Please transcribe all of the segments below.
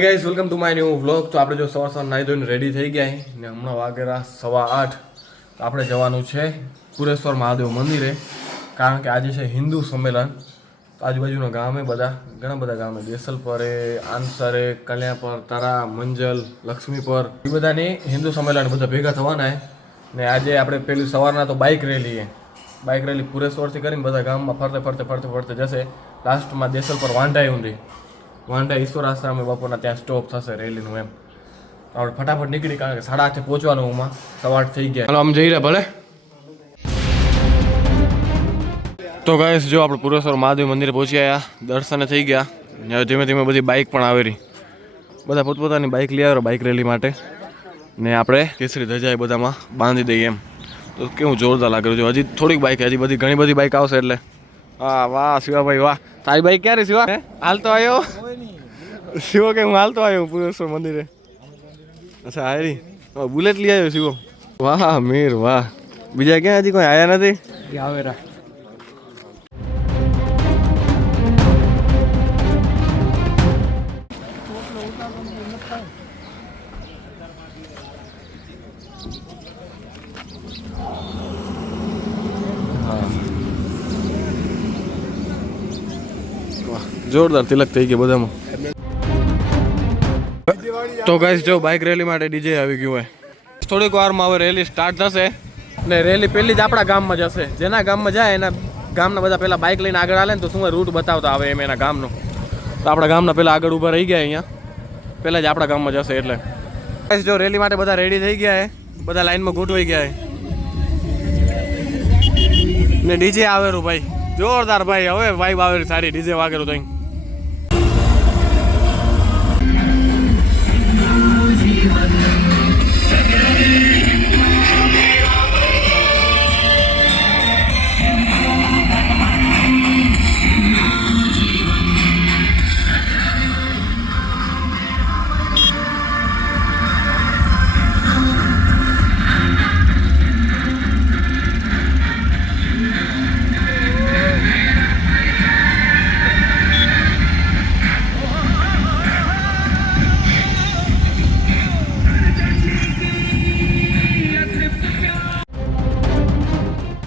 Guys welcome to my new vlog. તો આપણે જો સવાર નાહી ધોઈને રેડી થઈ ગયા ને હમણાં વાગેરા 8:15. તો આપણે જવાનું છે પુરેશ્વર મહાદેવ મંદિરે, કારણ કે આજે છે હિન્દુ સંમેલન. આજુબાજુના ગામે ઘણા બધા ગામે દેસલપરે, આનસરે, કલ્યાણપર, તારા, મંજલ, લક્ષ્મીપર એ બધાની હિન્દુ સંમેલન બધા ભેગા થવાના ને આજે આપણે પેલી સવારના તો બાઇક રેલી પુરેશ્વરથી કરીને બધા ગામમાં ફરતે જશે. લાસ્ટમાં દેસલપર વાંઢા ઈશ્વર આશ્રમે બપોરના ત્યાં સ્ટોપ થશે રેલીનું એમ. આપણે ફટાફટ નીકળી, કારણ કે 8:30 પહોંચવાનું ઉમાં સવાર થઈ ગયા. હાલો આમ જઈ રહ્યા ભલે. તો ગાઈસ જો આપણે પુરેશ્વર મહાદેવ મંદિરે પહોંચી આવ્યા, દર્શને થઈ ગયા. હવે ધીમે ધીમે બધી બાઇક પણ આવેલી, બધા પોતપોતાની બાઇક લઈ આવ્યા બાઇક રેલી માટે ને આપણે કેસરી ધજા એ બધામાં બાંધી દઈએ એમ. તો કેવું જોરદાર લાગે છે. હજી થોડીક બાઇક, હજી ઘણી બધી બાઇક આવશે એટલે. હા વાહ શિવાભાઈ વાહ. તારી બાઇક ક્યારે શિવા હાલતો આવ્યો? શિવો કે હું હાલતો આવ્યો પુરેશ્વર મંદિરે. અચ્છા હારી બુલેટ લઈ આવ્યો શિવો. વાહ મીર વાહ. બીજા ક્યાં હજી કોઈ આવ્યા નથી? આવેરા. જોરદાર તિલક થઈ ગયા બધામાં. તો ગાઈસ જો બાઇક રેલી માટે ડીજે આવી ગયું હોય. થોડીક વારમાં હવે રેલી સ્ટાર્ટ થશે ને રેલી પહેલી જ આપણા ગામમાં જશે. જેના ગામમાં જાય એના ગામના બધા પહેલાં બાઇક લઈને આગળ હાલે ને તો શું રૂટ બતાવતા આવે એમ એના ગામનો. તો આપણા ગામના પહેલાં આગળ ઊભા રહી ગયા અહીંયા, પહેલાં જ આપણા ગામમાં જશે એટલે. ગાઈસ જો રેલી માટે બધા રેડી થઈ ગયા હે, બધા લાઈનમાં ગોઠવાઈ ગયા હે ને ડીજે આવેલું ભાઈ જોરદાર ભાઈ. હવે વાઇબ આવેલી સારી, ડીજે વાગેલું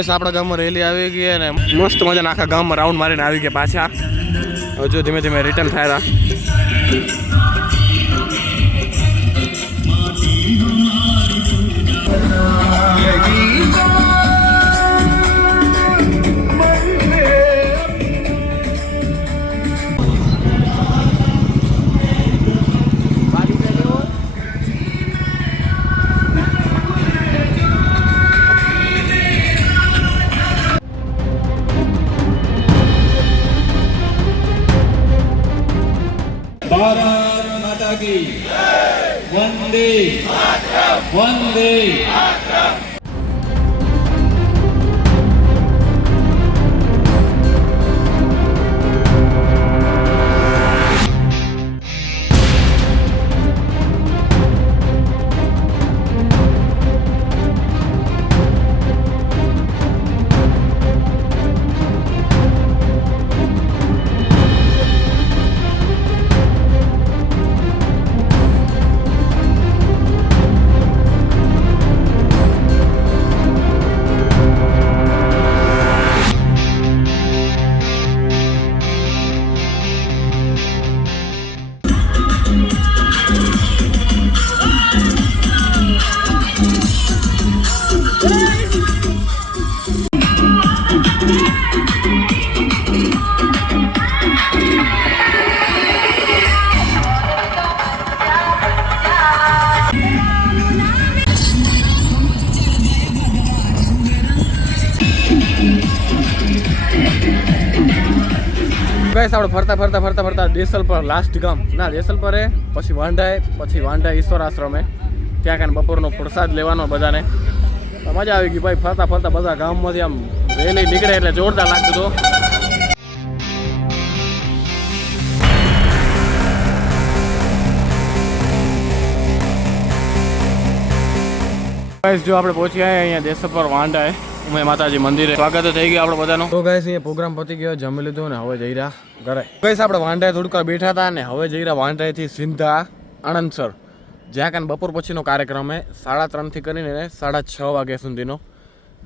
તો આપણા ગામમાં રેલી આવી ગઈ અને મસ્ત મજાના આખા ગામમાં રાઉન્ડ મારીને આવી ગયા પાછા. હજુ ધીમે ધીમે રિટર્ન થયા. भारत माता की वंदे वंदे। ગાઈસ આપણે ફરતા દેસલપર લાસ્ટ ગામ ના દેસલપર પછી વાંઢા ઈશ્વર આશ્રમે ત્યાં કાંઈ બપોરનો પ્રસાદ લેવાનો બધાને. મજા આવી ગઈ ભાઈ. ફરતા બધા ગામમાંથી આમ રેલી નીકળે એટલે જોરદાર લાગતું હતું. ગાઈસ જો આપણે પહોંચી આવ્યા અહીંયા દેસલપર વાંઢા ઉમે માતાજી મંદિરે સ્વાગત થઈ ગયું આપણે બધાનું. તો ગાઈસ અહીંયા પ્રોગ્રામ પતી ગયો, જમી લીધું ને હવે જઈ રહ્યા ઘરે. ગાઈસ આપણે વાંઢાએ થોડીક વાર બેઠા હતા ને હવે જઈ રહ્યા વાંઢાએથી સીધા આણંદસર, જ્યાં કાન બપોર પછીનો કાર્યક્રમ છે 3:30 થી કરીને 6:30 વાગ્યા સુધીનો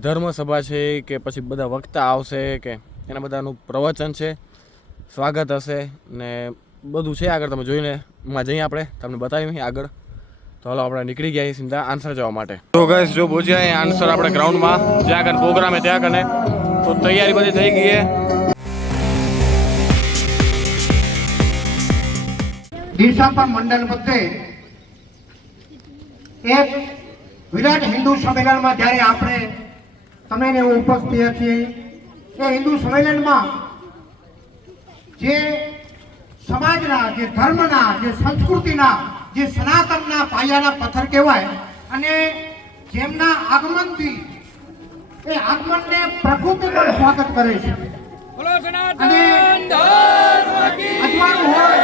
ધર્મસભા છે કે પછી બધા વક્તા આવશે કે એના બધાનું પ્રવચન છે, સ્વાગત હશે ને બધું છે. આગળ તમે જોઈને માં જઈએ આપણે તમને બતાવીએ આગળ. તો હાલો આપણે નીકળી ગયા છીએ સીધા આન્સર જવા માટે. તો ગાઈસ જો પહોંચ્યા આન્સર આપણે ગ્રાઉન્ડમાં, જ્યાં કાન પ્રોગ્રામ ત્યાં કને તો તૈયારી બધી થઈ ગઈ છે. દિશાપર મંડળ વચ્ચે એક વિરાટ હિન્દુ સંમેલનમાં જ્યારે આપણે તમે ઉપસ્થિત છીએ, એ હિન્દુ સંમેલનમાં જે સમાજના, જે ધર્મના, જે સંસ્કૃતિના, જે સનાતનના પાયાના પથ્થર કહેવાય અને જેમના આગમનથી એ આગમનને પ્રકૃતિ પણ સ્વાગત કરે છે અને અજવાળું હોય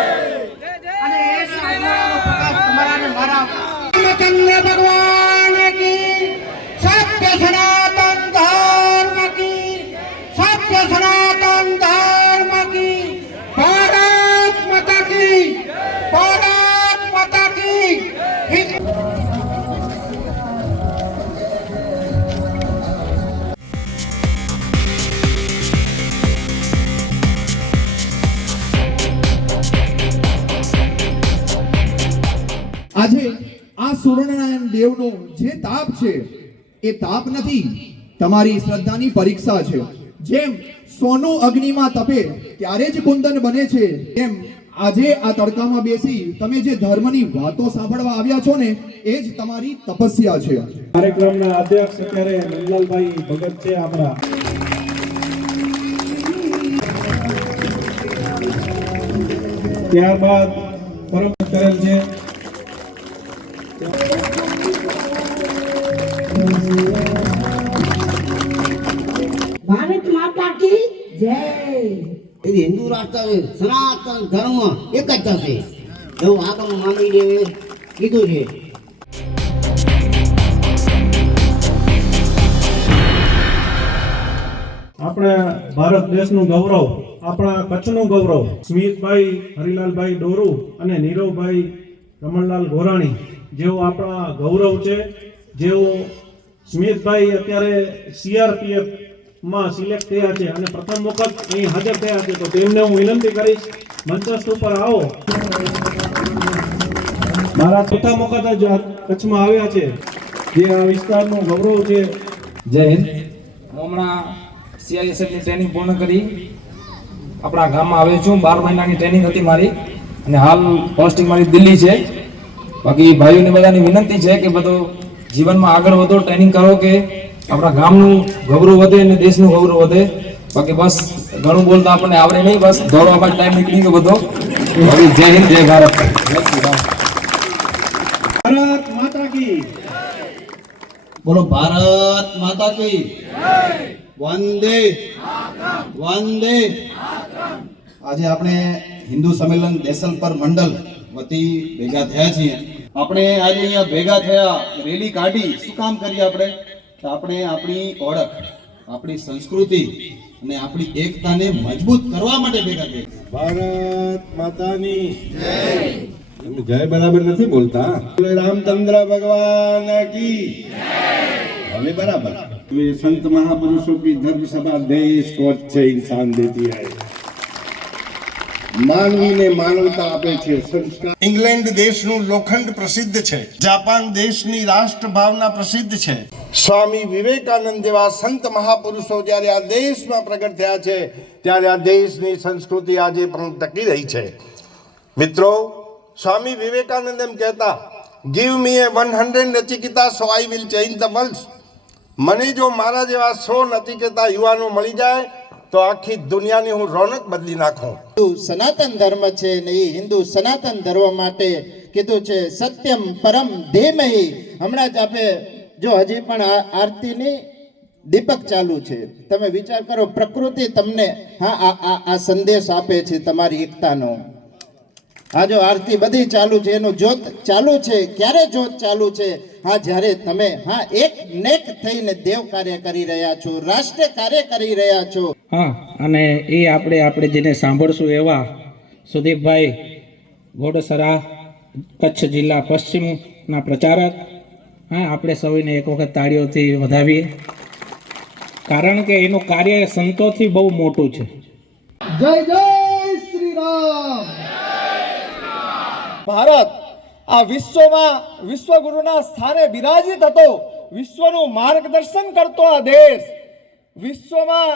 અને એ અજવાળાનો પ્રકાશ તમારા ને મારા રામચંદ્ર ભગવાન કી, સત્ય સનાતન ધર્મ કી, સત્ય સનાતન ધર્મ કી, ભારત માતા કી, ભારત માતા કી. આજે આ સૂર્યનારાયણ દેવનો જે તાપ છે એ તાપ નથી, તમારી શ્રદ્ધાની પરીક્ષા છે. જેમ સોનું અગ્નિમાં તપે ત્યારે જ કુંદન બને છે, એમ આજે આ તડકામાં બેસી તમે જે ધર્મની વાતો સાંભળવા આવ્યા છો ને એ જ તમારી તપસ્યા છે. કાર્યક્રમના અધ્યક્ષ અત્યારે નંદલાલભાઈ ભગત છે આપણા. ત્યારબાદ પરમ કરેલ છે ભારત માતા કી જય. એ હિન્દુ રાષ્ટ્ર સનાતન ધર્મ એક જ થશે એવું આગળ માંડી દેવે કીધું છે. આપણા ભારત દેશનું ગૌરવ, આપણા કચ્છનું ગૌરવ સ્મિતભાઈ હરિલાલભાઈ ડોરુ અને નીરવભાઈ રમણલાલ ગોરાણી જેઓ આપણા ગૌરવ છે. જેઓ સ્મિતભાઈ અત્યારે CRPF માં સિલેક્ટ થયા છે અને પ્રથમ વખત અહીં હાજર થયા છે, તો તેમને હું વિનંતી કરીશ મંચસ્થ ઉપર આવો. મારા ચોથા વખત જ કચ્છમાં આવ્યા છે, જે આ વિસ્તારનું ગૌરવ છે. જય હિન્દ. હું હમણાં CISFની ટ્રેનિંગ પૂર્ણ કરી આપણા ગામમાં આવ્યો છું. 12 મહિનાની ટ્રેનિંગ હતી મારી અને હાલ પોસ્ટિંગ મારી દિલ્હી છે. બાકી ભાઈઓને બધાની વિનંતી છે કે બધું જીવનમાં આગળ વધો, ટ્રેનિંગ કરો કે આપણા ગામનું ગૌરવ વધે અને દેશનું ગૌરવ વધે. બાકી બસ ઘણું બોલતા આપણને આવડે નહીં, બસ દોડવા માટે ટાઈમ નીકળી ગયો બધો. જય હિન્દ, જય ભારત. ભારત માતા કી બોલો ભારત માતા કી વંદે વંદે. આજે આપણે હિન્દુ સંમેલન દેસલપર મંડળ વતી ભેગા થયા છીએ. આપણે આજે અહીંયા ભેગા થયા, રેલી કાઢી. શું કામ કરીએ આપણે? કે આપણે આપણી ઓળખ, આપણી સંસ્કૃતિ અને આપણી એકતાને મજબૂત કરવા માટે ભેગા થયા. ભારત માતાની જય. જય બરાબર નથી બોલતા. रामचंद्र भगवान की हमें बराबर. वे संत महापुरुषों की धर्म सभा देश को अच्छे इंसान देती है, માનવીને માનવતા આપે છે, સંસ્કાર. ઇંગ્લેન્ડ દેશનું લોખંડ પ્રસિદ્ધ છે, જાપાન દેશની રાષ્ટ્ર ભાવના પ્રસિદ્ધ છે. સ્વામી વિવેકાનંદ જેવા સંત મહાપુરુષો જ્યારે આ દેશમાં પ્રગટ થયા છે ત્યારે આ દેશની સંસ્કૃતિ આજે પણ ટકી રહી છે. મિત્રો, સ્વામી વિવેકાનંદ એમ કહેતા, give me A 100 Nachiketa so I will change the world. મને જો મારા જેવા 100 નચિકેતા યુવાનો મળી જાય તો આખી દુનિયાની હું રોનક બદલી નાખું. સનાતન ધર્મ છે ને એ હિન્દુ સનાતન ધર્મ માટે કીધું છે સત્યમ પરમ ધીમહિ. હમણાં જ આપણે જો હજી પણ આરતીની દીપક ચાલુ છે, તમે વિચાર કરો, પ્રકૃતિ તમને આ સંદેશ આપે છે તમારી એકતાનો. આ જો આરતી બધી ચાલુ છે, એનું જ્યોત ચાલુ છે. ક્યારે જ્યોત ચાલુ છે? હા, જ્યારે તમે એક નેક થઈને દેવ કાર્ય કરી રહ્યા છો, રાષ્ટ્ર કાર્ય કરી રહ્યા છો. હા, અને એ આપણે જેને સાંભળશું એવા સુદીપભાઈ ગોડસરા, કચ્છ જિલ્લા પશ્ચિમના પ્રચારક. હા, આપણે સૌને એક વખત તાળીઓથી વધાવીએ, કારણ કે એનું કાર્ય સંતોથી બહુ મોટું છે. જય જય શ્રી રામ. ભારત આ વિશ્વમાં વિશ્વગુરુના સ્થાને બિરાજિત હતો, વિશ્વનું માર્ગદર્શન કરતો આ દેશ, વિશ્વમાં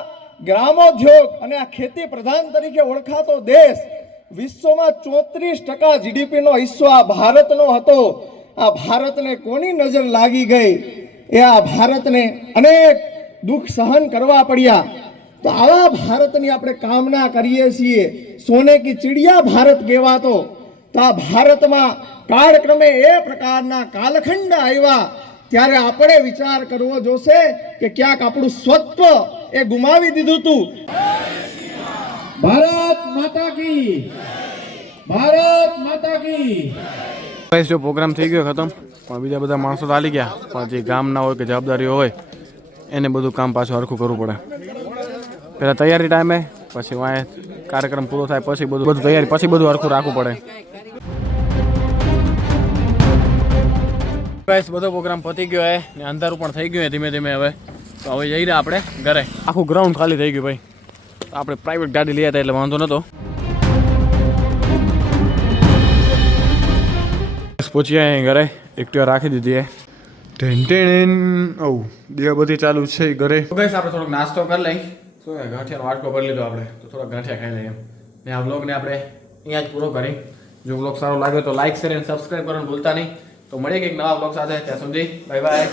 ગ્રામોદ્યોગ અને આ ખેતી પ્રધાન તરીકે ઓળખાતો દેશ, વિશ્વમાં 34% જીડીપીનો હિસ્સો આ ભારતનો હતો. આ ભારતને કોની નજર લાગી ગઈ? એ આ ભારતને અનેક દુઃખ સહન કરવા પડ્યા. તો આવા ભારતની આપણે કામના કરીએ છીએ. સોને કી ચિડિયા ભારત કહેવાતો, તો આ ભારતમાં કાળક્રમે એ પ્રકારના કાલખંડ આવ્યા, ત્યારે આપણે વિચાર કરવો જોશે કે ક્યાંક આપણું સ્વત્વ એ ગુમાવી દીધું હતું. ભારત માતા કી, ભારત માતા કી. ગાઈસ, જો પ્રોગ્રામ થઈ ગયો ખતમ, પણ બીજા બધા માણસો તો હાલી ગયા, પણ જે ગામના હોય કે જવાબદારીઓ હોય એને બધું કામ પાછું હરખું કરવું પડે. પહેલાં તૈયારી ટાઈમે, પછી વાંહે કાર્યક્રમ પૂરો થાય પછી બધું તૈયારી, પછી બધું હરખું રાખવું પડે. ગાઈસ, બધો પ્રોગ્રામ પતી ગયો હે ને અંધારું પણ થઈ ગયું હે ધીમે ધીમે. હવે તો હવે જઈ રહ્યા આપણે ઘરે. આખું ગ્રાઉન્ડ ખાલી થઈ ગયું ભાઈ. આપણે પ્રાઇવેટ ગાડી લઈ હતા એટલે વાંધો નહોતો. પહોંચ્યા અહીં ઘરે, એક્ટિવા રાખી દીધી હે. ટેન દેવ બધી ચાલુ છે ઘરે. ગાઈસ, આપણે થોડોક નાસ્તો કરી લઈ. શું ગાંઠિયાનો વાટકો કરી લીધો આપણે, તો થોડા ગાંઠિયા ખાઈ લઈએ એમ. ને આ વ્લોગને આપણે અહીંયા જ પૂરો કરી. જો વ્લોગ સારો લાગ્યો તો લાઈક, શેર અને સબસ્ક્રાઈબ કરવાનું ભૂલતા નહીં. તો મળીએ કંઈક નવા વ્લોગ સાથે. ત્યાં સુધી બાય બાય.